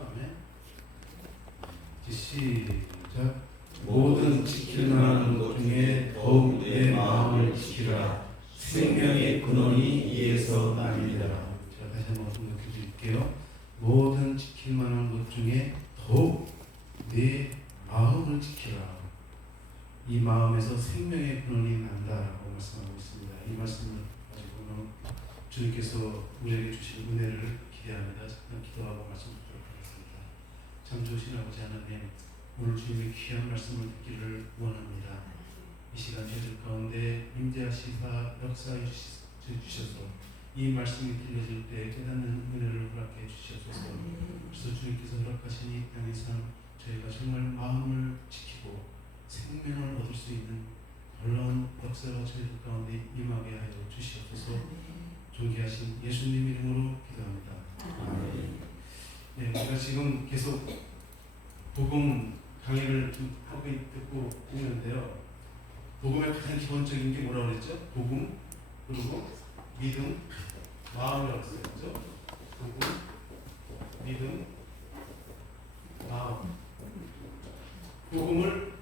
아멘. 시작. 모든 지킬 만한 것 중에 더욱 내 마음을 지키라. 생명의 근원이 이에서 나니라. 제가 다시 한번 공격해 드릴게요. 모든 지킬 만한 것 중에 더욱 내 마음을 지키라. 이 마음에서 생명의 근원이 난다라고 말씀하고 있습니다. 이 말씀을 가지고는 주님께서 우리에게 주신 은혜를 기대합니다. 잠깐 기도하고 말씀 듣도록 하겠습니다. 참 좋으신 아버지 하나님, 오늘 주님의 귀한 말씀을 듣기를 원합니다. 이 시간 저희들 가운데 임재하시사 역사해 주셔서 이 말씀이 들려질 때 깨닫는 은혜를 허락해 주시옵소서. 그래서 주님께서 허락하신 이 땅의 삶, 저희가 정말 마음을 지키고 생명을 얻을 수 있는 놀라운 역사가 저희들 가운데 임하게 하여 주시옵소서. 존귀하신 예수님 이름으로 기도합니다. 아멘. 네, 제가 지금 계속 복음 강의를 하고 듣고 있는데요. 복음의 가장 기본적인 게 뭐라고 그랬죠? 복음, 그리고 믿음, 마음이라고 했어요. 그죠? 복음, 믿음, 마음. 복음을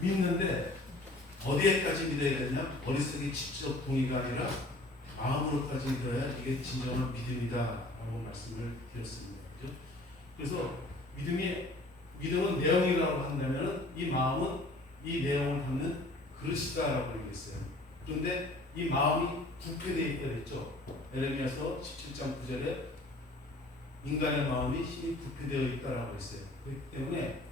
믿는데 어디에까지 믿어야 되냐? 머릿속에 직접 동의가 아니라 마음으로까지 믿어야 이게 진정한 믿음이다라고 말씀을 드렸습니다. 그렇죠? 그래서 믿음은 내용이라고 한다면 이 마음은 이 내용을 담는 그릇이다라고 얘기했어요. 그런데 이 마음이 부패되어 있다 그랬죠. 에레미야서 17장 9절에 인간의 마음이 심히 부패되어 있다라고 했어요. 그렇기 때문에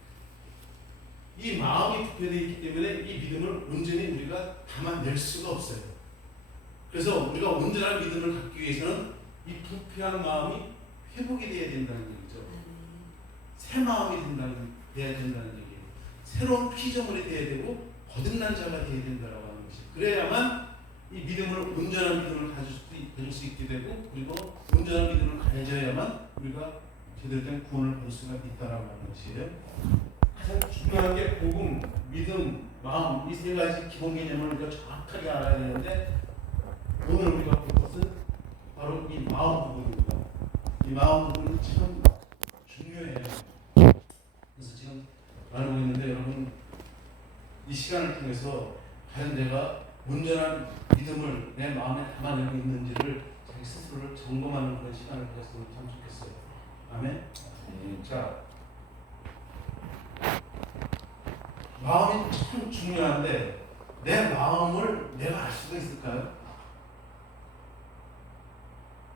이 마음이 부패되어 있기 때문에 이 믿음을 온전히 우리가 담아낼 수가 없어요. 그래서 우리가 온전한 믿음을 갖기 위해서는 이 부패한 마음이 회복이 되어야 된다는 얘기죠. 새 마음이 돼야 된다는 얘기예요. 새로운 피조물이 되어야 되고 거듭난 자가 되어야 된다라고 하는 것이. 그래야만 이 믿음을 온전한 믿음을 가질 수 있게 되고, 그리고 온전한 믿음을 가져야만 우리가 제대로 된 구원을 받을 수가 있다라고 하는 것이에요. 가장 중요한 게 복음, 믿음, 마음, 이 세 가지 기본 개념을 우리가 정확하게 알아야 되는데, 오늘 우리가 볼 것은 바로 이 마음 부분입니다. 이 마음 부분이 참 중요해요. 그래서 지금 나누고 있는데, 여러분 이 시간을 통해서 과연 내가 온전한 믿음을 내 마음에 담아내고 있는지를 자기 스스로를 점검하는 그런 시간을 가졌으면 참 좋겠어요. 아멘. 자, 마음이 참 중요한데 내 마음을 내가 알 수가 있을까요?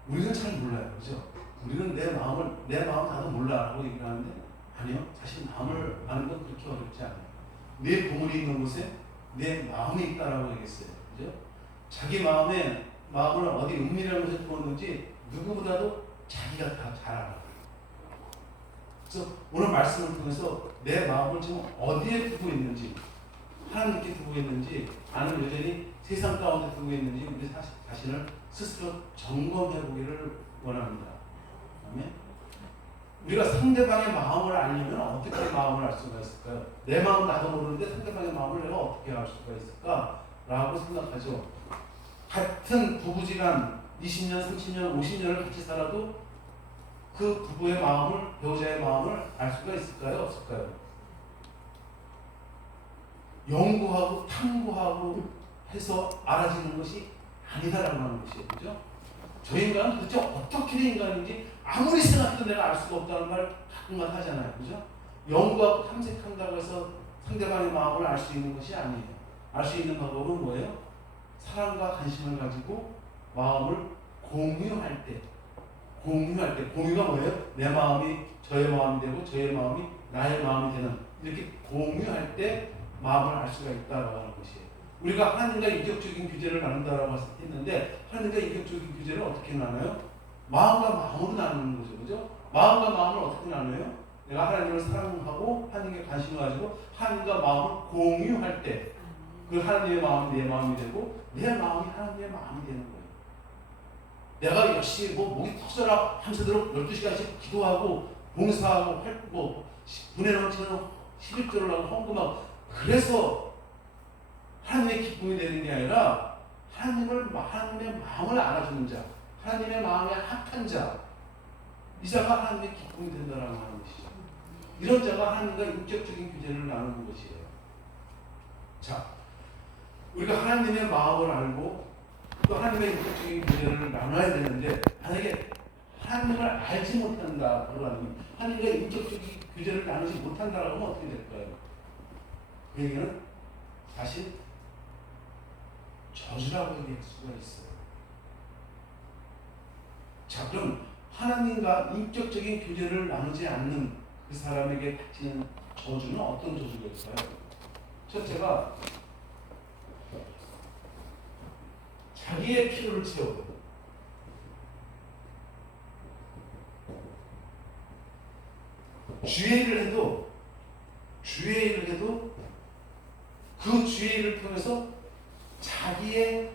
우리는 잘 몰라요. 그죠? 우리는 내 마음 나도 몰라라고 얘기하는데, 아니요. 자신 마음을 아는 건 그렇게 어렵지 않아요. 내 보물이 있는 곳에 내 마음이 있다라고 얘기했어요. 그죠? 자기 마음을 어디 은밀한 곳에 두었는지 누구보다도 자기가 다 잘 알아요. 그래서 오늘 말씀을 통해서 내 마음을 지금 어디에 두고 있는지, 하나님께 두고 있는지, 아니면 여전히 세상 가운데 두고 있는지 우리 자신을 스스로 점검해 보기를 원합니다. 아멘. 우리가 상대방의 마음을 알려면 어떻게 마음을 알 수가 있을까요? 내 마음 나도 모르는데 상대방의 마음을 내가 어떻게 알 수가 있을까? 라고 생각하죠. 같은 부부지간 20년, 30년, 50년을 같이 살아도 그 부부의 마음을, 배우자의 마음을 알 수가 있을까요? 없을까요? 연구하고 탐구하고 해서 알아지는 것이 아니다라고 하는 것이에요. 그죠? 저 인간은 도대체 어떻게 된 인간인지 아무리 생각해도 내가 알 수가 없다는 말 가끔가다 하잖아요. 그죠? 연구하고 탐색한다고 해서 상대방의 마음을 알 수 있는 것이 아니에요. 알 수 있는 방법은 뭐예요? 사랑과 관심을 가지고 마음을 공유할 때, 공유가 뭐예요? 내 마음이 저의 마음이 되고 저의 마음이 나의 마음이 되는, 이렇게 공유할 때 마음을 알 수가 있다라고 하는 것이에요. 우리가 하나님과 인격적인 규제를 나눈다라고 했는데, 하나님과 인격적인 규제를 어떻게 나눠요? 마음과 마음으로 나누는 거죠. 그죠? 마음과 마음을 어떻게 나눠요? 내가 하나님을 사랑하고 하나님께 관심을 가지고 하나님과 마음을 공유할 때, 그 하나님의 마음이 내 마음이 되고 내 마음이 하나님의 마음이 되는 거예요. 내가 역시 목이 터져라 밤새도록 12시간씩 기도하고 봉사하고 분에 넘치는 11조를 하고 헌금하고, 그래서 하나님의 기쁨이 되는 게 아니라 하나님의 마음을 알아주는 자, 하나님의 마음에 합한 자, 이자가 하나님의 기쁨이 된다라고 하는 것이죠. 이런 자가 하나님과 인격적인 교제를 나누는 것이에요. 자, 우리가 하나님의 마음을 알고 또 하나님의 인격적인 교제를 나눠야 되는데, 만약에 하나님을 알지 못한다, 그러면 하나님과 인격적인 교제를 나누지 못한다라고 하면 어떻게 될까요? 그 얘기는 사실 저주라고 얘기할 수가 있어요. 자, 그럼 하나님과 인격적인 교제를 나누지 않는 그 사람에게 닥치는 저주는 어떤 저주일까요? 첫째가 자기의 필요를 채우고, 주의 일을 해도 그 주의 일을 통해서 자기의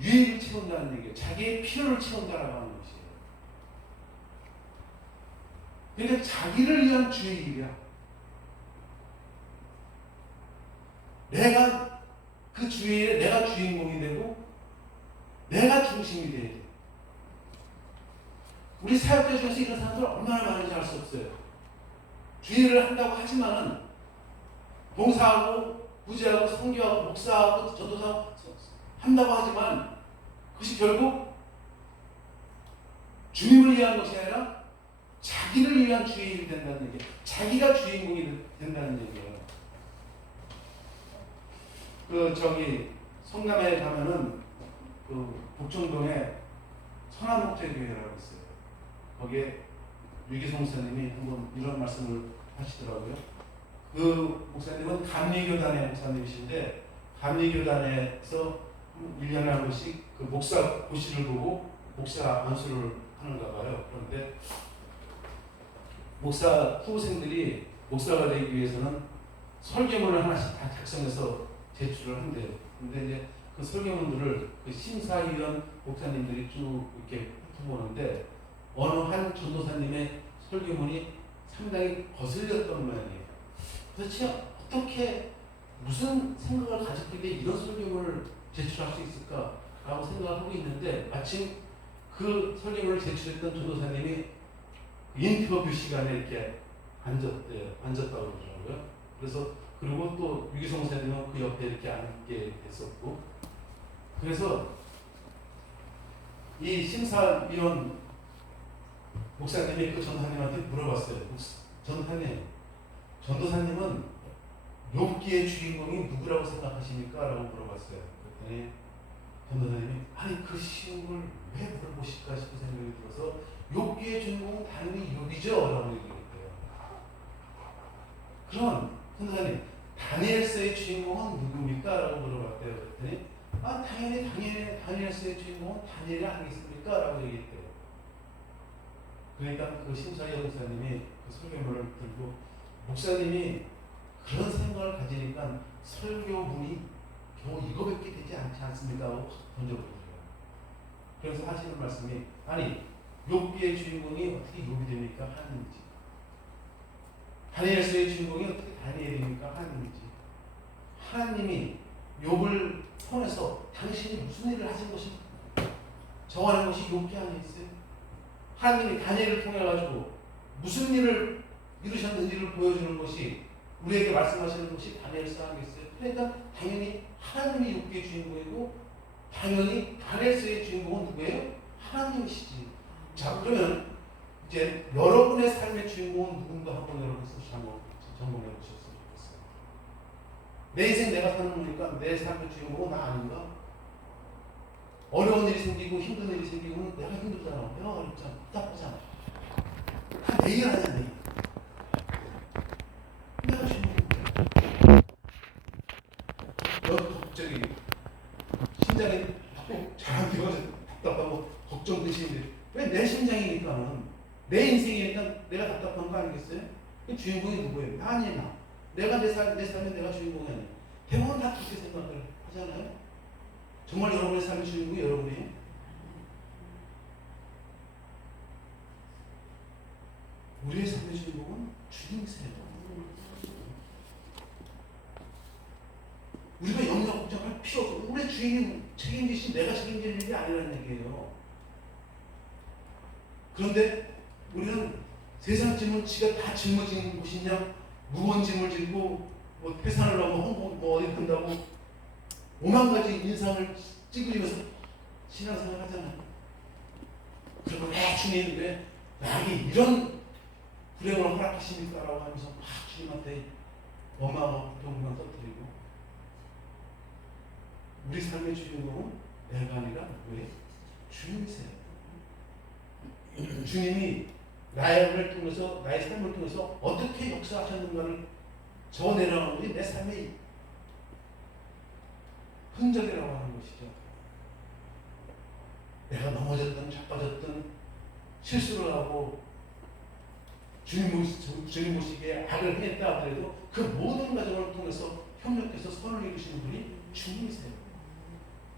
유익을 채운다는 얘기예요. 자기의 필요를 채운다라고 하는 것이에요. 그러니까 자기를 위한 주의 일이야. 내가 그 주의 일에 내가 주인공이 되고 내가 중심이 돼야 돼. 우리 사역자 중에서 이런 사람들 얼마나 많은지 알 수 없어요. 주의 일을 한다고 하지만은 봉사하고 구제하고 선교하고 목사하고 전도사하고 한다고 하지만 그것이 결국 주님을 위한 것이 아니라 자기를 위한 주의 일이 된다는 얘기예요. 자기가 주인공이 된다는 얘기예요. 성남에 가면은 북청동에 선한목재교회라고 있어요. 거기에 유기성 목사님이 한번 이런 말씀을 하시더라고요. 그 목사님은 감리교단의 목사님이신데, 감리교단에서 1년에 한 번씩 그 목사 고시를 보고 목사 안수를 하는가 봐요. 그런데 목사 후보생들이 목사가 되기 위해서는 설교문을 하나씩 다 작성해서 제출을 한대요. 근데 이제 그 설교문들을 그 심사위원 목사님들이 쭉 이렇게 훑어보는데, 어느 한 전도사님의 설교문이 상당히 거슬렸던 모양이에요. 도대체 어떻게, 무슨 생각을 가졌길래 이런 설교문을 제출할 수 있을까라고 생각을 하고 있는데, 마침 그 설교문을 제출했던 전도사님이 인터뷰 시간에 이렇게 앉았다고 그러더라고요. 그래서 그리고 또 유기성 목사님은 그 옆에 이렇게 앉게 됐었고, 그래서 이 심사위원 목사님이 그 전도사님한테 물어봤어요. 전도사님은 욥기의 주인공이 누구라고 생각하십니까? 라고 물어봤어요. 그랬더니 전도사님이 아니 그 시험을 왜 물어보실까 싶은 생각이 들어서 욥기의 주인공은 당연히 욥이죠 라고 얘기했대요. 그럼 전도사님 다니엘서의 주인공은 누굽니까? 라고 물어봤대요. 그랬더니 당연히 다니엘서의 주인공은 다니엘이 아니겠습니까? 라고 얘기했대요. 그러니까 그 심사위원 목사님이 그 설교문을 들고, 목사님이 그런 생각을 가지니까 설교문이 겨우 이거밖에 되지 않지 않습니까? 하고 던져버리더라고요. 그래서 하시는 말씀이, 아니 욥기의 주인공이 어떻게 욥이 됩니까? 하나님이지. 다니엘서의 주인공이 어떻게 다니엘입니까? 하나님이지. 하나님이 욥을 통해서 당신이 무슨 일을 하신 것이 정하는 것이 욥기 안에 있어요. 하나님이 다니엘을 통해 가지고 무슨 일을 이루셨는지를 보여주는 것이, 우리에게 말씀하시는 것이 다니엘서 하겠어요. 그러니까 당연히 하나님이 욥기의 주인공이고, 당연히 다니엘서의 주인공은 누구예요? 하나님이시지. 자, 그러면 이제 여러분의 삶의 주인공은 누군가 한번 여러분께서 점검해 보셨으면 좋겠어요. 내 인생 내가 사는 거니까 내 삶의 주인공은 나 아닌가? 어려운 일이 생기고 힘든 일이 생기면 내가 힘들잖아. 내가 어렵잖아. 답답하잖아. 다 내일 하자, 내일. 내가 주인공이야. 너 갑자기 심장이 잘안 뛰어서 답답하고 걱정되시는데, 왜 내 심장이니까는, 내 인생이니까 내가 답답한 거 아니겠어요? 주인공이 누구예요? 나 아니에요, 나. 내가 내 삶에 내가 주인공이 아니에요. 대부분 다 그렇게 생각을 하잖아요. 정말 여러분의 삶의 주인공이 여러분이에요? 우리의 삶의 주인공은 주님이세요. 우리가 영역 걱정할 필요 없어. 우리 주인이 책임지신, 내가 책임질 일이 아니라는 얘기예요. 그런데 우리는 세상 짐은 지가 다 짊어지는 곳이냐, 무거운 짐을 지고 뭐 태산을 넘어 홍콩 뭐 어디 간다고 오만 가지 인상을 찌그리면서 신앙생활 하잖아요. 그리고 주님 왜 나에게 이런 불행을 허락하십니까? 라고 하면서 막 주님한테 어마어마한 고통만 터뜨리고, 우리 삶의 주인공은 내가 아니라 누구예요? 주님이세요. 주님이 나의 통해서, 나의 삶을 통해서 어떻게 역사하셨는가를 적어내려는 것이 내 삶의 흔적이라고 하는 것이죠. 내가 넘어졌든 자빠졌든 실수를 하고 주님 보시기에 악을 행했다 하더라도 그 모든 과정을 통해서 협력해서 선을 이루시는 분이 주님이세요.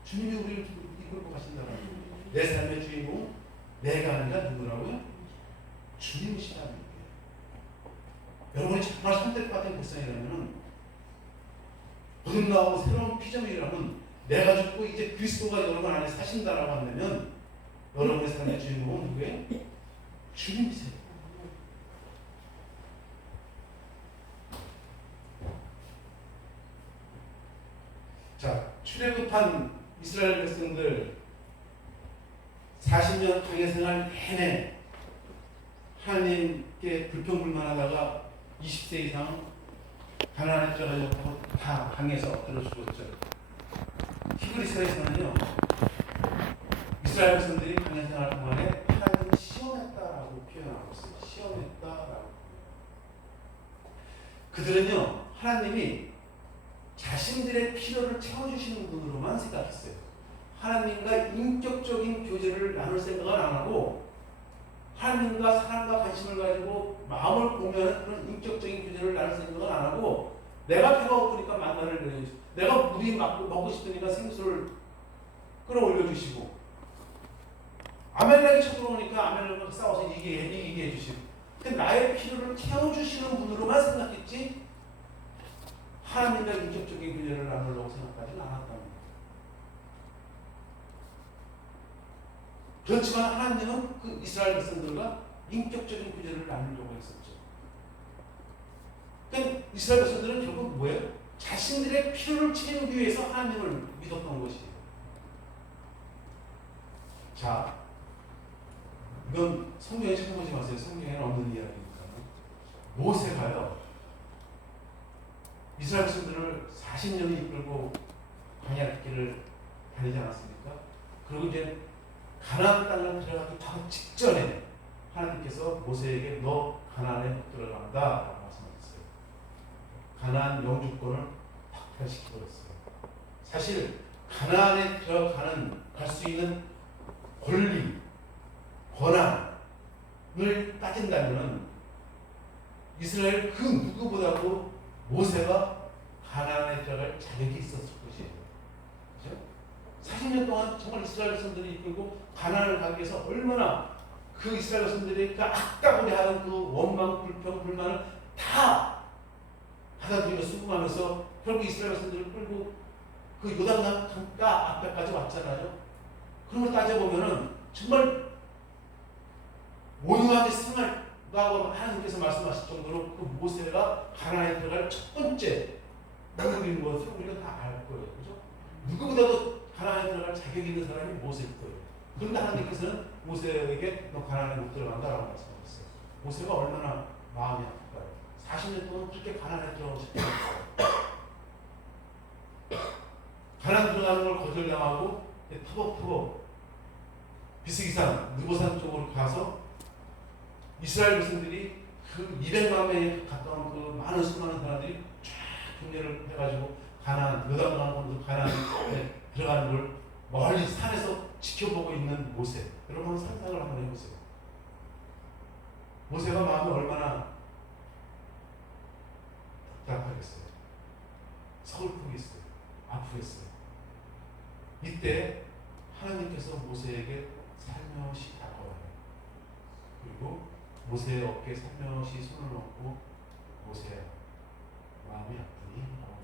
주님이 우리를 이끌고 가신다는 거예요. 내 삶의 주인공은 내가 아니라 누구라고요? 주님이시라는 거예요. 여러분이 정말 선택받은 백성이라면, 거듭나오고 새로운 피조물이라면, 내가 죽고 이제 그리스도가 여러분 안에 사신다라고 한다면 여러분의 삶의 주인공은 누구예요? 주님이세요. 자, 출애굽한 이스라엘 백성들 40년 광야 생활 내내 하나님께 불평불만하다가 20세 이상 가나안에 들어가지 못하고 다 강에서 엎드려 죽었죠. 히브리서에서는요, 이스라엘 백성들이 광야 생활 동안에 하나님을 시험했다라고 표현하고 있어요. 시험했다라고. 그들은요, 하나님이 자신들의 필요를 채워주시는 분으로만 생각했어요. 하나님과 인격적인 교제를 나눌 생각은 안 하고, 하나님과 사랑과 관심을 가지고 마음을 공유하는 그런 인격적인 교제를 나눌 생각은 안 하고, 내가 배가 고프니까 만나를 내려주시고, 내가 물이 먹고 싶으니까 생수를 끌어올려주시고, 아멜렉이 쳐들어오니까 아멜렉과 싸워서 이기게 해주시고, 근데 나의 필요를 채워주시는 분으로만 생각했지 하나님과 인격적인 교제를 나누려고 생각하지는 않았다는 거예요. 그렇지만 하나님은 그 이스라엘 백성들과 인격적인 교제를 나누려고 했었죠. 그러니까 이스라엘 백성들은 결국 뭐예요? 자신들의 필요를 채우기 위해서 하나님을 믿었던 것이에요. 자, 이건 성경에 찾아보지 마세요. 성경에는 없는 이야기니까. 모세가요, 이스라엘 백성들을 40년을 이끌고 광야 길을 다니지 않았습니까? 그리고 이제 가나안 땅을 들어가기 바로 직전에 하나님께서 모세에게 너 가나안에 못 들어간다 라고 말씀하셨어요. 가나안 영주권을 박탈시켜버렸어요. 사실 가나안에 갈 수 있는 권리, 권한을 따진다면 이스라엘 그 누구보다도 모세가 가나안에 들어갈 자격이 있었을 것이에요. 그렇죠? 40년 동안 정말 이스라엘 백성들이 이끌고 가나안을 가기 위해서 얼마나 그 이스라엘 백성들이 그 악다구리 하는 그 원망, 불평, 불만을 다 받아들이며 수긍하면서 결국 이스라엘 백성들을 끌고 그 요단강 강가 앞에까지 왔잖아요. 그런 걸 따져보면은 정말 온유하게 생활하고 하나님께서 말씀하실 정도로 그 모세가 가나안에 들어갈 첫 번째 누구인 것을 우리가 다 알 거예요. 그죠? 누구보다도 가나안에 들어갈 자격이 있는 사람이 모세일 거예요. 그런데 하나님께서는 모세에게 너 가나안에 못 들어간다라고 말씀하셨어요. 모세가 얼마나 마음이 아플까요? 40년 동안 그렇게 가나안에 들어가고 싶어요. 가나안 들어가는 걸 거절당하고 터벅터벅 비스기산, 느보산 쪽으로 가서 이스라엘 백성들이 그 200만 명에 가까운 그 많은 수많은 사람들이 쫙 경례를 해가지고 가나안, 요단강 가나안에 들어가는 걸 멀리 산에서 지켜보고 있는 모세. 여러분 상상을 한번 해보세요. 모세가 마음이 얼마나 답답하겠어요. 서글프겠어요. 아프겠어요. 이때 하나님께서 모세에게 살며시 다가와요. 그리고 모세의 어깨에 살며시 손을 얹고 모세야, 마음이 아프니? 라고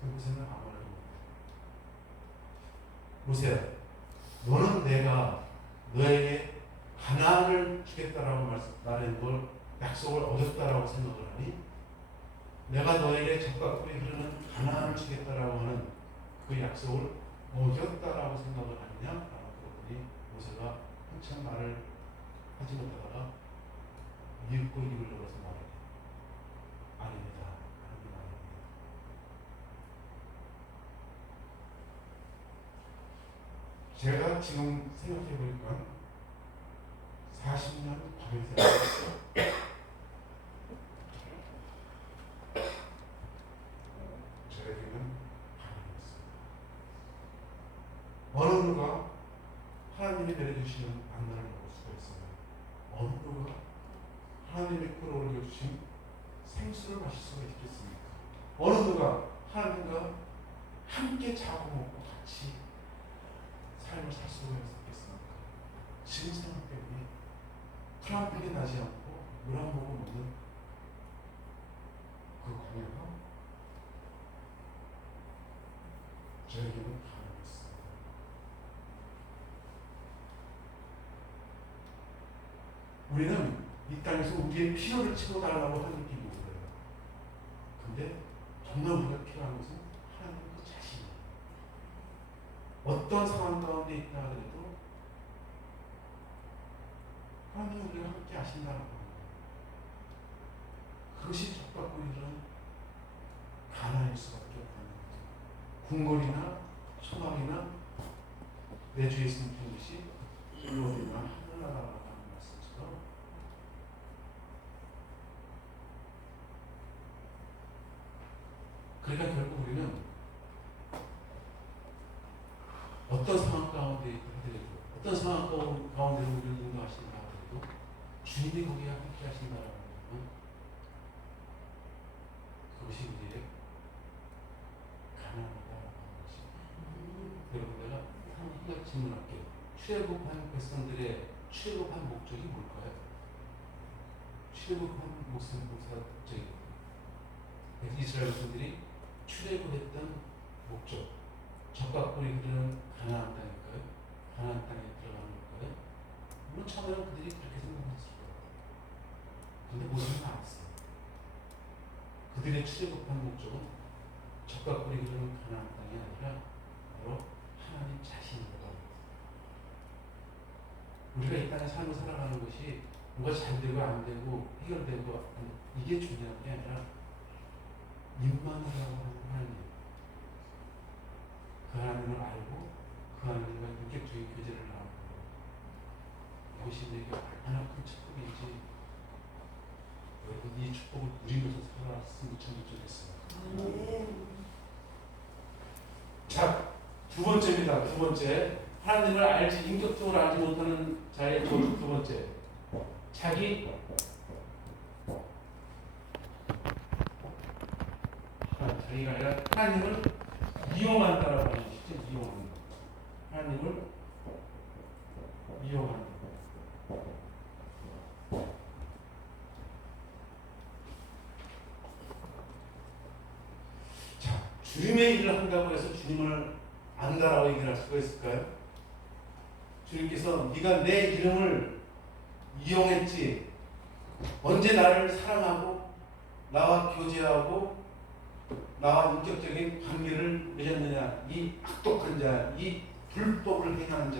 그 모세는 아무 말도 못해요. 모세야, 너는 내가 너에게 가나안을 주겠다라고 말하는 걸 약속을 얻었다라고 생각을 하니 내가 너에게 적과 꿀이 흐르는 가나안을 주겠다라고 하는 그 약속을 어겼다라고 생각을 하느냐? 라고 그랬더니 모세가 한참 말을 하지 못하다가 이윽고 입을 열어서 말해 아닙니다. 하나님 아닙니다. 제가 지금 생각해 보니까 40년 밤에서 저에게는 반응이었어요. 어느 누가 하나님이 내려주시는 만나를 먹을 수가 있어요. 어느 누가 하나님이 끌어올려 주신 생수를 마실 수가 있겠습니까? 어느 누가 하나님과 함께 자고 먹고 같이 삶을 살 수가 있겠습니까? 지금 생각해보니 트럼펫이 나지 않고 물 한 모금 먹는 그 공예가 저에게는 가능했습니다. 우리는 이 땅에서 우리의 필요를 채워달라고 하는 느낌이 들어요. 근데 정말 우리가 필요한 것은 하나님 그 자신이에요. 어떤 상황 가운데 있다 하더라도 하나님 우리가 함께 하신다는 겁니다. 그것이 적과 꿀이라는 가난일 수밖에 없는 거죠. 궁궐이나 소망이나 내 주에 있는 것이 이루어지나 하늘나라라고 하는 말씀처럼 그러니까 결국 우리는 어떤 상황 가운데 있더라도 어떤 상황 가운데로 우리를 인도하신다 하더라도 주님이 거기에 함께 하신다라는 것은 그것이 우리의 가난하다라고 하는 것입니다. 여러분 내가 한 질문할게요. 출애굽한 백성들의 출애굽한 목적이 뭘까요? 출애굽한 목적이 이스라엘 백성들이 출애굽했던 목적 적과 꿀이 흐르는 가나안 땅일까요? 가나안 땅에 들어가는 걸까요? 물론 처음에는 그들이 그렇게 생각했을 거예요. 근데 모세는 알았어요. 그들의 출애굽한 목적은 적과 꿀이 흐르는 가나안 땅이 아니라 바로 하나님 자신이라고 합니다. 우리가 이 땅에 삶을 살아가는 것이 뭔가 잘 되고 안 되고 해결되고 이게 중요한 게 아니라 임마누엘이라고 하는 하나님, 그 하나님을 알고 그 하나님과 인격적인 교제를 나누고 이것이 우리에게 얼마나 큰 축복인지 여러분 이 축복을 누리면서 살아왔으면 참 좋겠습니다. 자, 두 번째입니다. 두 번째, 하나님을 알지 인격적으로 알지 못하는 자의 두 번째, 자기가 아니라 하나님을 이용한다라고 하는 것이죠. 이용하는 것. 하나님을 이용하는 것. 자, 주님의 일을 한다고 해서 주님을 안다라고 얘기할 수가 있을까요? 주님께서 네가 내 이름을 이용했지, 언제 나를 사랑하고 나와 교제하고 나와 인격적인 관계를 맺었느냐, 이 악독한 자, 이 불법을 행하는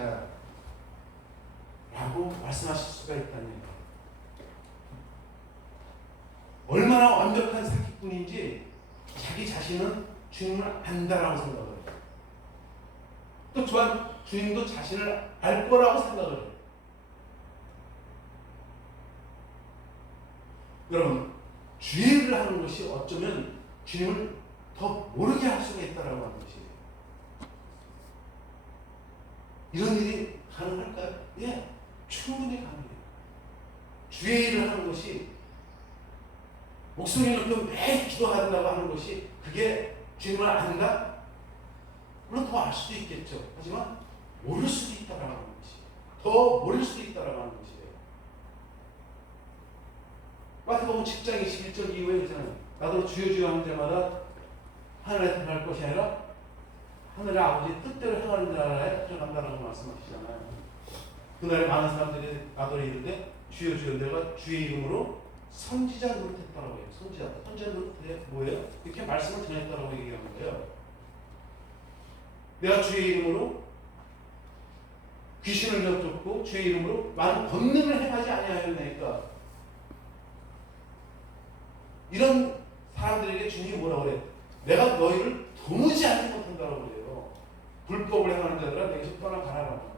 자라고 말씀하실 수가 있다는 얘기예요. 얼마나 완벽한 사기꾼인지 자기 자신은 주님을 안다라고 생각을 해요. 또 또한 주님도 자신을 알 거라고 생각을 해요. 여러분, 주의를 하는 것이 어쩌면 주님을 더 모르게 할 수가 있다라고 하는 것이에요. 이런 일이 가능할까요? 예, 충분히 가능해요. 주의 일을 하는 것이 목소리 높여 매일 기도한다고 하는 것이 그게 주님을 안다? 물론 더 알 수도 있겠죠. 하지만 모를 수도 있다라고 하는 것이에요. 더 모를 수도 있다라고 하는 것이에요. 마태복음 10장 21절 이후에 그러잖아요. 나도 주여 주여 하는 자마다 하늘에 들어갈 것이 아니라 하늘의 아버지 뜻대로 행하는 자라에 들어간다라고 말씀하시잖아요. 그날에 많은 사람들이 나더러 이르되 주여 주여 내가 주의 이름으로 선지자 노릇했다라고 해요. 선지자 노릇이 뭐예요? 이렇게 말씀을 전했다라고 얘기하는 거예요. 내가 주의 이름으로 귀신을 쫓고 주의 이름으로 많은 권능을 행하지 아니하였나이까. 이런 사람들에게 주님이 뭐라고 그래? 내가 너희를 도무지 알지 못한다라고 그래요. 불법을 행하는 자들아 내게서 떠나가라라고.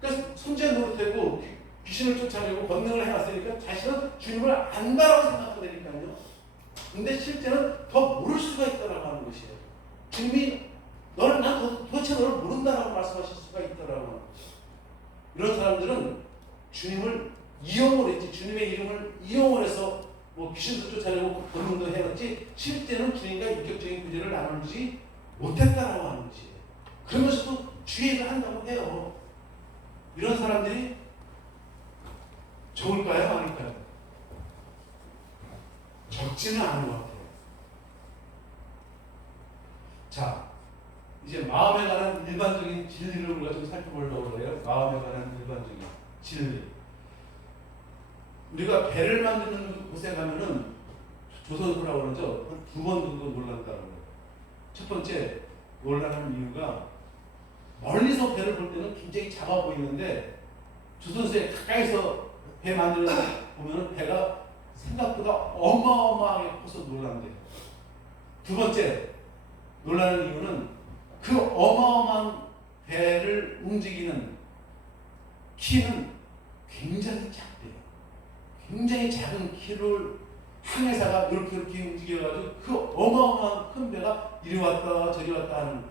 그러니까 선지자 노릇하고 귀신을 쫓아내고 권능을 해놨으니까 자신은 주님을 안다라고 생각하니까요. 근데 실제는 더 모를 수가 있다라고 하는 것이에요. 주님이 난 도대체 너를 모른다라고 말씀하실 수가 있다라고 하는 것이에요. 이런 사람들은 주님을 이용을 했지, 주님의 이름을 이용을 해서 뭐 귀신도 쫓아내고 권능도 해놨지 실제는 주님과 인격적인 관계를 나누지 못했다라고 하는 것이에요. 그러면서도 주의 일을 한다고 해요. 이런 사람들이 좋을까요? 아닐까요? 적지는 않은 것 같아요. 자, 이제 마음에 관한 일반적인 진리를 우리가 좀 살펴보려고 해요. 마음에 관한 일반적인 진리. 우리가 배를 만드는 곳에 가면은 조선소라고 그러죠. 한 2번 정도 놀란다고 해요. 첫 번째 놀라는 이유가 멀리서 배를 볼 때는 굉장히 작아 보이는데 조선소에 가까이서 배 만드는 거 보면 배가 생각보다 어마어마하게 커서 놀란대요. 두 번째 놀라는 이유는 그 어마어마한 배를 움직이는 키는 굉장히 작대요. 굉장히 작은 키를 한 회사가 이렇게 움직여가지고 그 어마어마한 큰 배가 이리 왔다 저리 왔다 하는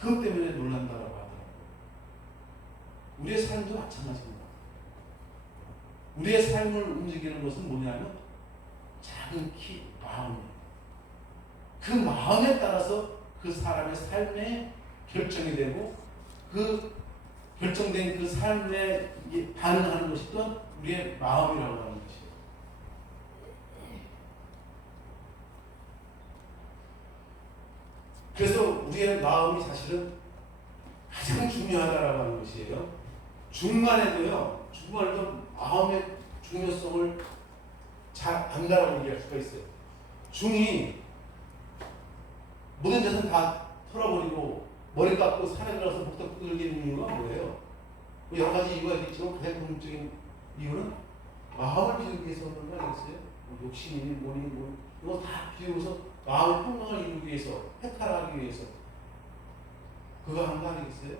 그것 때문에 놀란다라고 하더라고요. 우리의 삶도 마찬가지입니다. 우리의 삶을 움직이는 것은 뭐냐면 작은 키, 마음이에요. 그 마음에 따라서 그 사람의 삶에 결정이 되고 그 결정된 그 삶에 반응하는 것이 또한 우리의 마음이라고 하는 것이에요. 그래서 우리의 마음이 사실은 가장 중요하다라고 하는 것이에요. 중간에도 마음의 중요성을 잘 안다라고 얘기할 수가 있어요. 중이 모든 재산 다 털어버리고 머리 깎고 산에 들어가서 목탁 끌기는 이유가 뭐예요? 여러 가지 이유가 있겠지만 가장 본질적인 이유는 마음을 비우기 위해서 그런 거 아니겠어요? 욕심이니 뭐니 이거 다 비우고서 마음의 평강을 이루기 위해서, 해탈하기 위해서 그거 하는 거 아니겠어요?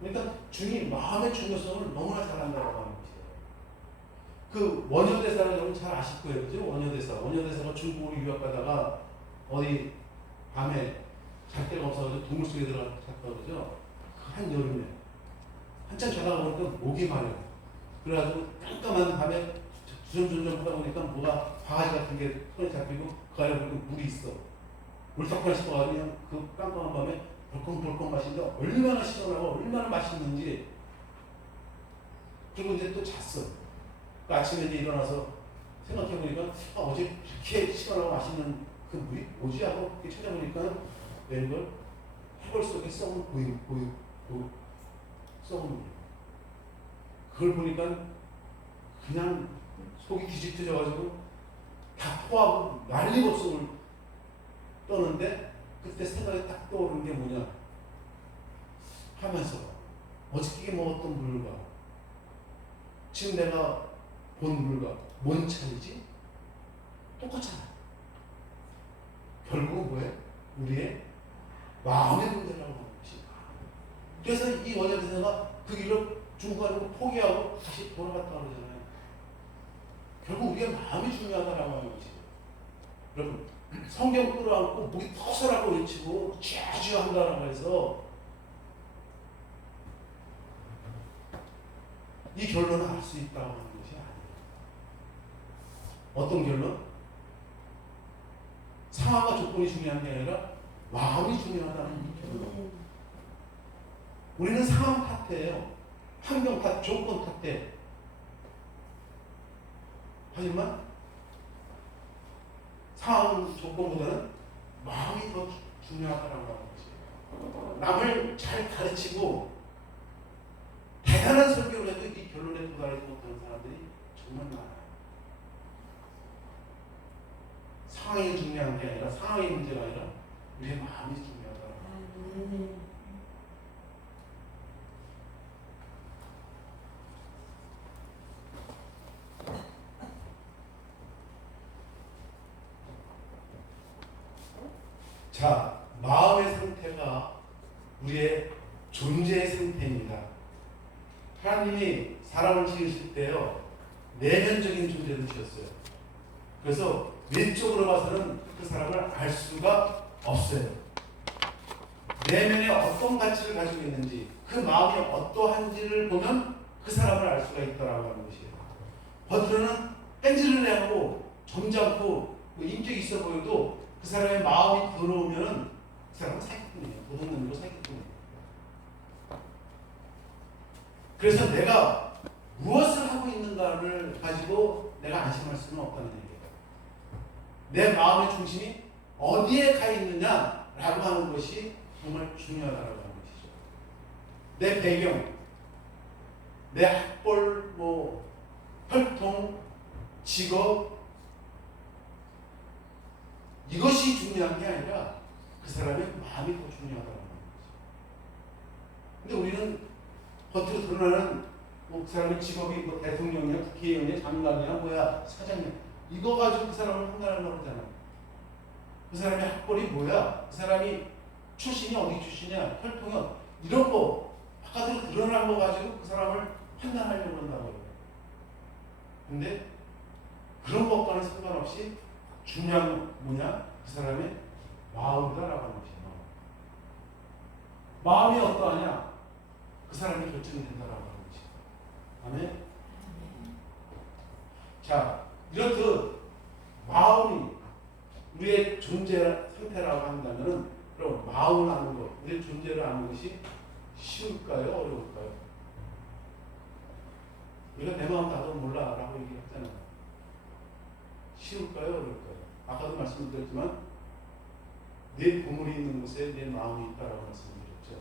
그러니까 중이 마음의 중요성을 너무나 잘 안다고 하는 것이에요. 그 원효대사를 여러분 잘 아실 거예요. 그죠? 원효대사가 중국으로 유학가다가 어디 밤에 잘 데가 없어서 동물 속에 들어갔다 그러죠. 한 여름에 한참 자다가 보니까 목이 마려요. 그래가지고 깜깜한 밤에 주섬주섬 하다 보니까 뭐가 바가지 같은 게 손에 잡히고 그 안에 보니까 물이 있어. 물떡하나 싶어가지고 그냥 그 깜깜한 밤에 벌컥벌컥 마시니까 얼마나 시원하고 얼마나 맛있는지. 그리고 이제 또 잤어. 그 아침에 이제 일어나서 생각해보니까 어제 이렇게 시원하고 맛있는 그 물이 뭐지 하고 찾아보니까 웬걸 해골 속에 썩은 고유 썩은 물. 그걸 보니까 그냥 속이 뒤집혀져가지고 다 토하고 난리법석을 떠는데 그때 생각이 딱 떠오르는 게 뭐냐 하면서 어저께 먹었던 물과 지금 내가 본 물과 뭔 차이지? 똑같잖아. 결국은 뭐예요? 우리의 마음의 문제라고 하는 것이. 그래서 이 원효대사가 그 길로 중간으로 포기하고 다시 돌아갔다 그러잖아요. 결국 우리의 마음이 중요하다라고 하는 것이에요. 여러분, 성경 끌어안고 목이 터서라고 외치고 쥐어쥐어 한다라고 해서 이 결론을 알 수 있다고 하는 것이 아니에요. 어떤 결론? 상황과 조건이 중요한 게 아니라 마음이 중요하다는 이 결론. 우리는 상황 탓해요. 환경 탓, 조건 탓해. 하지만 상황 조건보다는 마음이 더 중요하다고 하는 거지. 남을 잘 가르치고 대단한 설교를 해도 이 결론에 도달하지 못하는 사람들이 정말 많아요. 상황이 중요한 게 아니라 상황의 문제가 아니라 우리의 마음이 중요하다. 자, 마음의 상태가 우리의 존재의 상태입니다. 하나님이 사람을 지으실 때요, 내면적인 존재를 지었어요. 그래서 외적으로 봐서는 그 사람을 알 수가 없어요. 내면에 어떤 가치를 가지고 있는지, 그 마음이 어떠한지를 보면 그 사람을 알 수가 있다라고 하는 것이에요. 겉으로는 뺀질을 점잖고 인격이 있어 보여도 그 사람의 마음이 더러우면은 그 사람은 사기꾼이에요. 도둑놈이고 사기꾼이에요. 그래서 내가 무엇을 하고 있는가를 가지고 내가 안심할 수는 없다는 얘기예요. 내 마음의 중심이 어디에 가 있느냐라고 하는 것이 정말 중요하다고 하는 것이죠. 내 배경, 내 학벌, 혈통, 직업, 이것이 중요한 게 아니라 그 사람의 마음이 더 중요하다는 거죠. 근데 우리는 겉으로 드러나는 그 사람의 직업이 대통령이야, 국회의원이야, 장관이야, 사장이야, 이거 가지고 그 사람을 판단하려고 그러잖아. 그 사람의 학벌이 뭐야? 그 사람이 출신이 어디 출신이야? 혈통이 이런 거 바깥으로 드러난 거 가지고 그 사람을 판단하려고 한다고. 근데 그런 것과는 상관없이 중요한 건 뭐냐? 그 사람의 마음이다라고 하는 것이야. 마음이 어떠하냐? 그 사람이 결정이 된다라고 하는 것이야. 아멘? 자, 이렇듯 마음이 우리의 존재 상태라고 한다면, 그럼 마음을 아는 것, 우리의 존재를 아는 것이 쉬울까요? 어려울까요? 우리가 내 마음 나도 몰라라고 얘기했잖아요. 쉬울까요? 어려울까요? 아까도 말씀드렸지만 내 보물이 있는 곳에 내 마음이 있다라고 말씀드렸죠.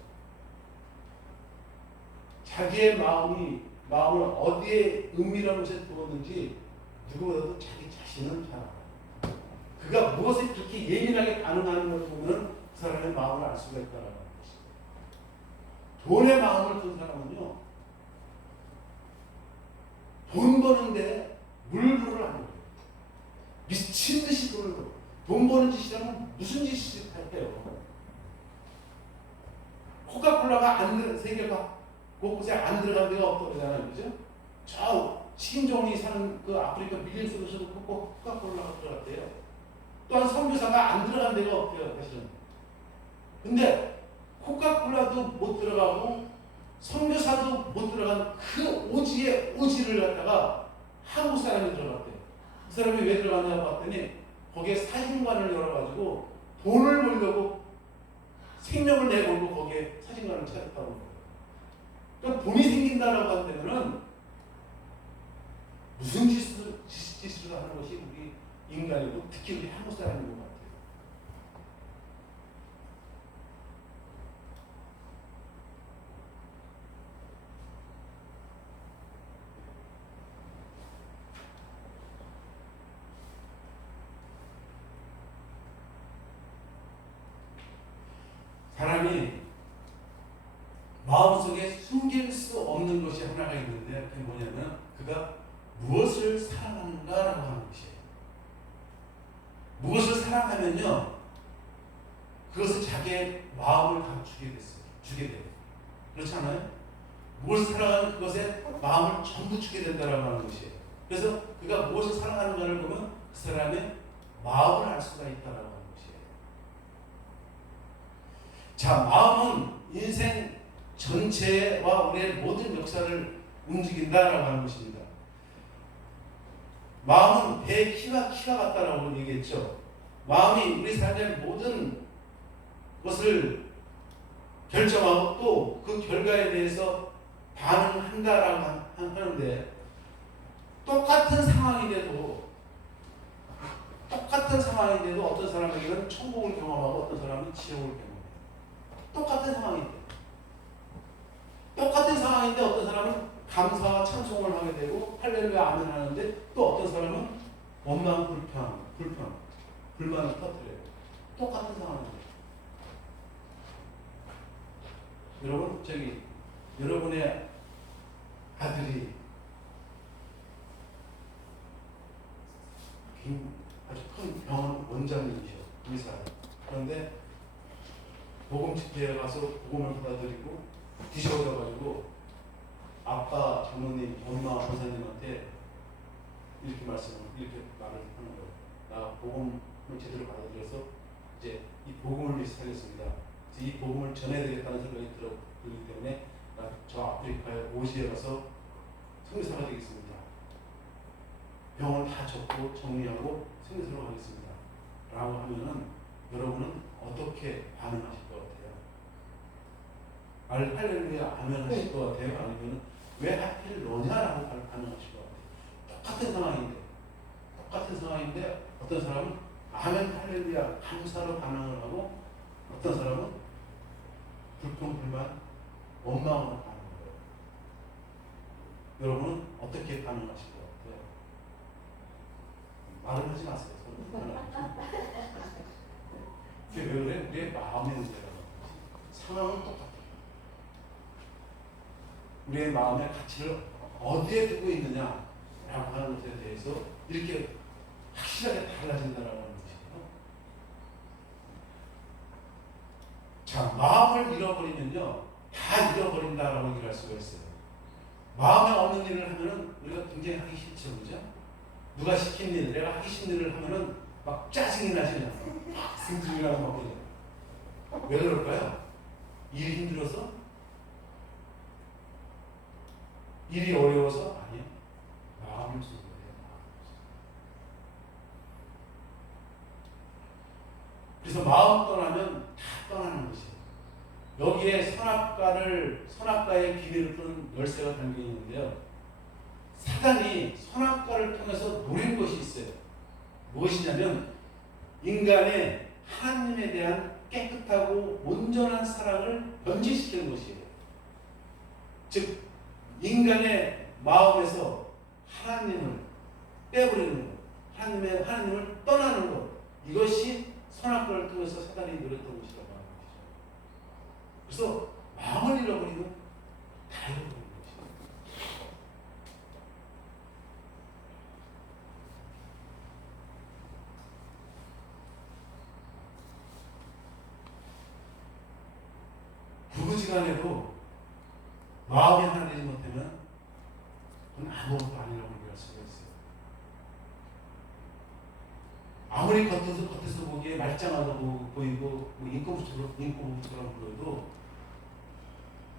자기의 마음을 어디에 은밀한 곳에 두었는지 누구보다도 자기 자신은 잘 알아요. 그가 무엇에 그렇게 예민하게 반응하는 걸 보면 그 사람의 마음을 알 수가 있다라고 하는 것입니다. 돈의 마음을 둔 사람은요, 돈 버는데 물불을 안 해요. 미친 듯이 돈을 벌어. 돈 버는 짓이라면 무슨 짓을 할까요? 코카콜라가 세계가 곳곳에 안 들어간 데가 없다고 그러잖아요. 그죠? 저 신종이 사는 그 아프리카 밀림스에서도 코카콜라가 들어갔대요. 또한 선교사가 안 들어간 데가 없대요. 사실은. 근데 코카콜라도 못 들어가고 선교사도 못 들어간 그 오지의 오지를 갖다가 한국 사람이 들어갔대요. 그 사람이 왜 들어갔냐고 봤더니 거기에 사진관을 열어가지고 돈을 벌려고 생명을 내걸고 거기에 사진관을 차렸다고 거예요. 그러니까 돈이 생긴다라고 한다면은 무슨 짓을 하는 것이 우리 인간이고 특히 우리 한국 사람인 것 같아요. 사람이 마음속에 숨길 수 없는 것이 하나가 있는데 그게 뭐냐면 그가 무엇을 사랑하는가라고 하는 것이에요. 무엇을 사랑하면요, 그것을 자기의 마음을 다 주게 돼요. 그렇지 않아요? 무엇을 사랑하는 그것에 마음을 전부 주게 된다라고 하는 것이에요. 그래서 그가 무엇을 사랑하는가를 보면 그 사람의 마음을 알 수가 있다라고 하는 것이에요. 자, 마음은 인생 전체와 우리의 모든 역사를 움직인다라고 하는 것입니다. 마음은 배의 키와 같다라고 얘기했죠. 마음이 우리 삶의 모든 것을 결정하고 또 그 결과에 대해서 반응한다라고 하는데, 똑같은 상황이 돼도 어떤 사람에게는 천국을 경험하고 어떤 사람은 지옥을 경험해요. 똑같은 상황인데 똑같은 상황인데 어떤 사람은 감사와 찬송을 하게 되고 할렐루야 아멘 하는데 또 어떤 사람은 원망, 불만을 터뜨려요. 똑같은 상황인데. 여러분, 여러분의 아들이 아주 큰 병원 원장님이셔, 의사. 그런데 복음 집회에 가서 복음을 받아들이고 뒤져가지고 아빠, 장모님, 엄마, 원사님한테 이렇게 말을 하는 거예요. 나 복음을 제대로 받아들여서 이제 이 복음을 위해서 살겠습니다. 이 복음을 전해야 되겠다는 생각이 들기 때문에 저 아프리카의 오시에 가서 선교사가 되겠습니다. 병을 다 접고 정리하고 선교사로 가겠습니다. 라고 하면은 여러분은 어떻게 반응하실 것 같아요? 할렐루야 아멘 하실 것 같아요? 아니면 왜 하필 너냐라고 반응하실 것 같아요? 똑같은 상황인데 어떤 사람은 아멘 할렐루야 감사로 반응을 하고 어떤 사람은 불평불만 원망으로 반응을 해요. 여러분은 어떻게 반응하실 것 같아요? 말을 하지 마세요. 그게 왜 그래? 우리의 마음의 문제라고. 상황은 똑같아요. 우리의 마음의 가치를 어디에 두고 있느냐라고 하는 것에 대해서 이렇게 확실하게 달라진다라고 하는 것이에요. 자, 마음을 잃어버리면요, 다 잃어버린다라고 얘기할 수가 있어요. 마음에 없는 일을 하면은 우리가 굉장히 하기 싫죠, 그죠? 누가 시킨 일, 내가 하기 싫은 일을 하면은 막 짜증이 나지 그냥. 승질이라고 막 그래요. 왜 그럴까요? 일이 힘들어서? 일이 어려워서? 아니요. 마음이 없어서 그래요. 그래서 마음 떠나면 다 떠나는 것이에요. 여기에 선악과의 기회를 푸는 열쇠가 담겨 있는데요. 사단이 선악과를 통해서 노린 것이 있어요. 무엇이냐면 인간의 하나님에 대한 깨끗하고 온전한 사랑을 변질시키는 것이에요. 즉 인간의 마음에서 하나님을 빼버리는 것, 하나님을 떠나는 것, 이것이 선악과를 통해서 사단이 노렸던 것이라고 하는 것이죠. 그래서 마음을 잃어버리면 다 잃어버리는 것이에요. 부부지간에도 마음이 하나 되지 못하면 그건 아무것도 아니라고 얘기할 수가 있어요. 아무리 겉에서 보기에 말짱하다 보이고 인꼬부처럼 보여도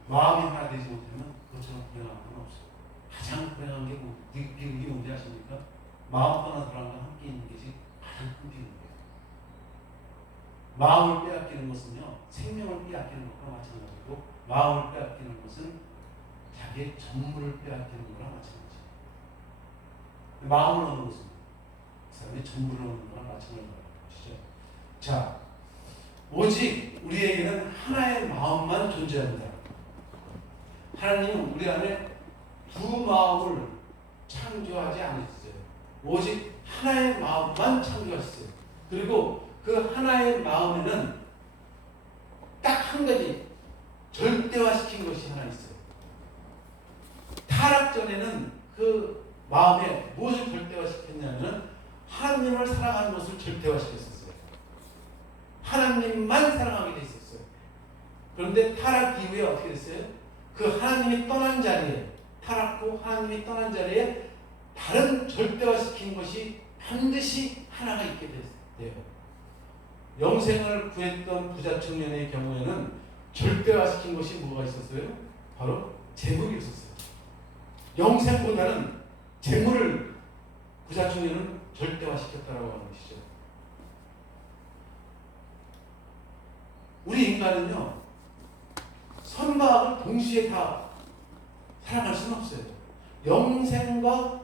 마음이 하나 되지 못하면 그것처럼 불행한 건 없어요. 가장 불행한 게 비극이 뭔지 아십니까? 마음 떠난 사람과 함께 있는 것이 가장 큰 비극이에요. 마음을 빼앗기는 것은요, 생명을 빼앗기는 것과 마찬가지고, 마음을 빼앗기는 것은 자기의 전물을 빼앗기는 거랑 마찬가지예요. 마음을 얻는 것은 그 사람의 전물을 얻는 거랑 마찬가지라는 것이죠. 자, 오직 우리에게는 하나의 마음만 존재합니다. 하나님은 우리 안에 두 마음을 창조하지 않으셨어요. 오직 하나의 마음만 창조하셨어요. 그리고 그 하나의 마음에는 딱 한 가지 절대화시킨 것이 하나 있어요. 타락 전에는 그 마음에 무엇을 절대화시켰냐면 하나님을 사랑하는 것을 절대화시켰었어요. 하나님만 사랑하게 돼 있었어요. 그런데 타락 이후에 어떻게 됐어요? 그 하나님이 떠난 자리에, 타락 후 하나님이 떠난 자리에 다른 절대화시킨 것이 반드시 하나가 있게 돼요. 영생을 구했던 부자 청년의 경우에는 절대화시킨 것이 뭐가 있었어요? 바로 재물이 있었어요. 영생보다는 재물을 부자 청년은 절대화시켰다라고 하는 것이죠. 우리 인간은요, 선과 악을 동시에 다 살아갈 수는 없어요. 영생과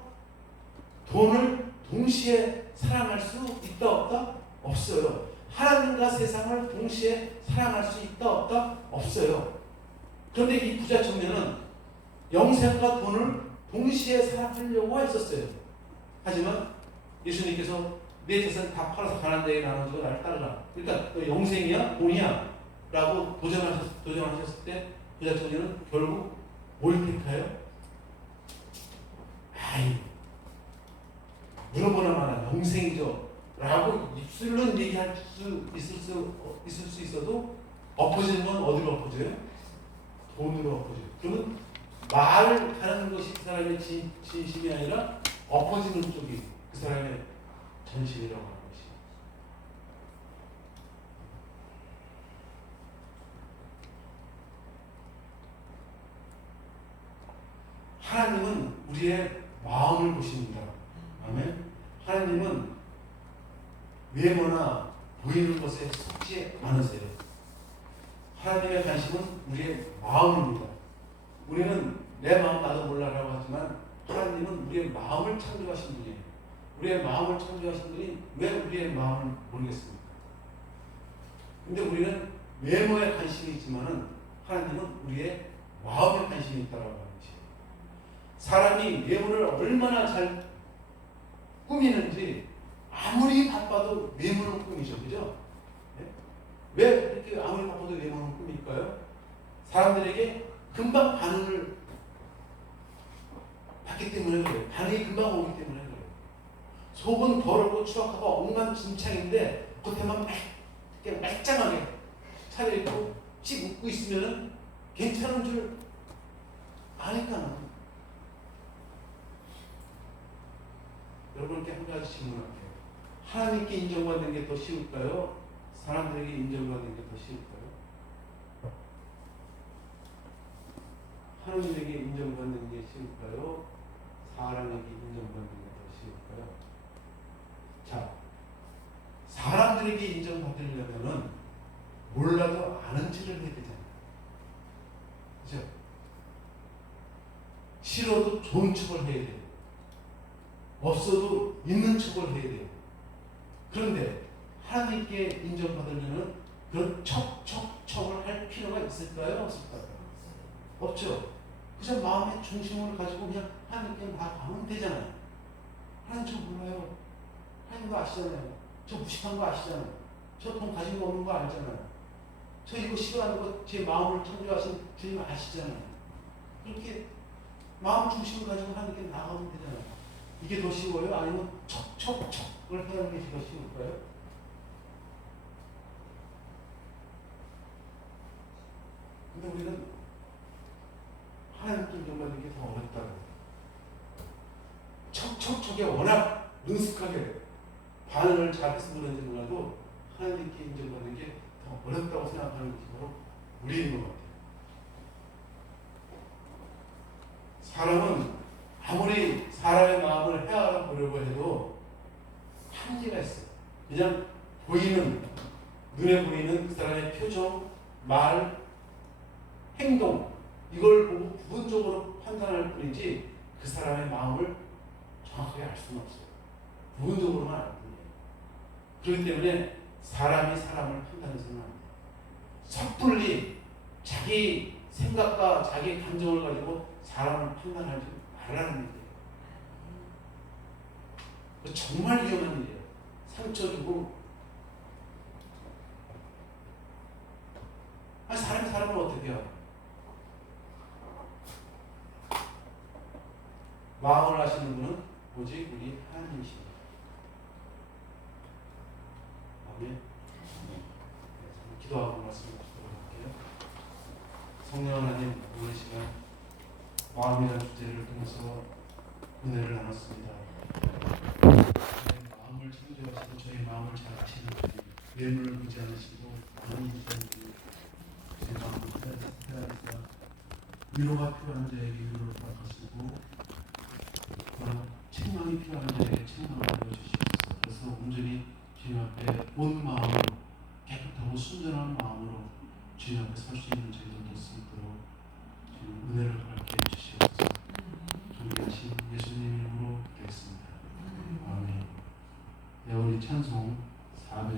돈을 동시에 사랑할 수 있다 없다? 없어요. 하나님과 세상을 동시에 사랑할 수 있다 없다? 없어요. 그런데 이 부자 청년은 영생과 돈을 동시에 사랑하려고 했었어요. 하지만 예수님께서 내 재산 다 팔아서 가난한 데에 나눠주고 나를 따르라. 그러니까 너 영생이야? 돈이야? 라고 도전하셨을 때 부자 청년은 결국 뭘 택해요? 아이, 물어보나 마나 영생이죠 라고 입술로는 얘기할 수 있을 수 있어도 엎어지는 건 어디로 엎어져요? 돈으로 엎어져요. 그러면 말하는 것이 그 사람의 진심이 아니라 엎어지는 쪽이 그 사람의 전심이라고 하는 것이. 하나님은 우리의 마음을 보십니다. 아멘. 하나님은 외모나 보이는 것에 속지 않으세요. 하나님의 관심은 우리의 마음입니다. 우리는 내 마음 나도 몰라라고 하지만 하나님은 우리의 마음을 창조하신 분이에요. 우리의 마음을 창조하신 분이 왜 우리의 마음을 모르겠습니까? 근데 우리는 외모에 관심이 있지만은 하나님은 우리의 마음에 관심이 있다고 하는 것이에요. 사람이 외모를 얼마나 잘 꾸미는지 아무리 바빠도 외모는 꾸미죠. 그죠? 네? 왜 이렇게 아무리 바빠도 외모는 꾸밀까요? 사람들에게 금방 반응을 받기 때문에 그래요. 반응이 금방 오기 때문에 그래요. 속은 더럽고 추악하고 엉망진창인데 겉에만 말짱하게 차려입고 씩 웃고 있으면 괜찮은 줄 아니까. 여러분께 한 가지 질문할게요. 하나님께 인정받는 게 더 쉬울까요? 사람들에게 인정받는 게 더 쉬울까요? 하나님에게 인정받는 게 쉬울까요? 사람에게 인정받는 게 더 쉬울까요? 자, 사람들에게 인정받으려면은 몰라도 아는 체를 해야 되잖아요. 그죠? 싫어도 좋은 척을 해야 돼요. 없어도 있는 척을 해야 돼요. 그런데 하나님께 인정받으려면 그런 척을 할 필요가 있을까요? 없을까요? 없죠. 그저 마음의 중심을 가지고 그냥 하나님께 나가면 되잖아요. 하나님 저 몰라요. 하나님도 아시잖아요. 저 무식한 거 아시잖아요. 저 돈 가지고 없는 거 알잖아요. 저 이거 싫어하는 거 제 마음을 창조하신 주님 아시잖아요. 그렇게 마음 중심을 가지고 하나님께 나가면 되잖아요. 이게 더 쉬워요? 아니면 척을 해야 하는 게 더 쉬울까요? 근데 우리는 하나님께 인정받는 게 더 어렵다고. 척에 워낙 능숙하게 반응을 잘해서 그런지 몰라도 하나님께 인정받는 게 더 어렵다고 생각하는 것이 바로 우리인 것 같아요. 사람은 아무리 사람의 마음을 헤아려 보려고 해도 한계가 있어요. 그냥 눈에 보이는 그 사람의 표정, 말, 행동, 이걸 보고 부분적으로 판단할 뿐이지 그 사람의 마음을 정확하게 알 수는 없어요. 부분적으로만 알 뿐이에요. 그렇기 때문에 사람이 사람을 판단해서는 안 돼요. 섣불리 자기 생각과 자기 감정을 가지고 사람을 판단하지 말라는 얘기예요. 정말 위험한 일이에요. 상처 주고. 아니, 사람이 사람을 어떻게 해요? 마음을 아시는 분은 오직 우리 하나님이십니다. 아멘. 기도하고 말씀을 듣도록 할게요. 성령 하나님, 오늘 시간 마음이라는 주제를 통해서 은혜를 나눴습니다. 저희 마음을 창조하시고 저희 마음을 잘 아시는 분이 외모를 보지 않으시고 마음을 보지 않으시고 저희 마음을 헤아리사 위로가 필요한 자에게 위로를 허락하시고 책망이 필요한 자에게 책망을 보여주시옵소서. 그래서 온전히 주님 앞에 온 마음으로 깨끗하고 순전한 마음으로 주님 앞에 설 수 있는 저희들도 될 수 있도록 주님 은혜를 허락해 주시옵소서. 존귀하신 예수님 이름으로 기도했습니다. 아멘. 네, 우리 찬송 400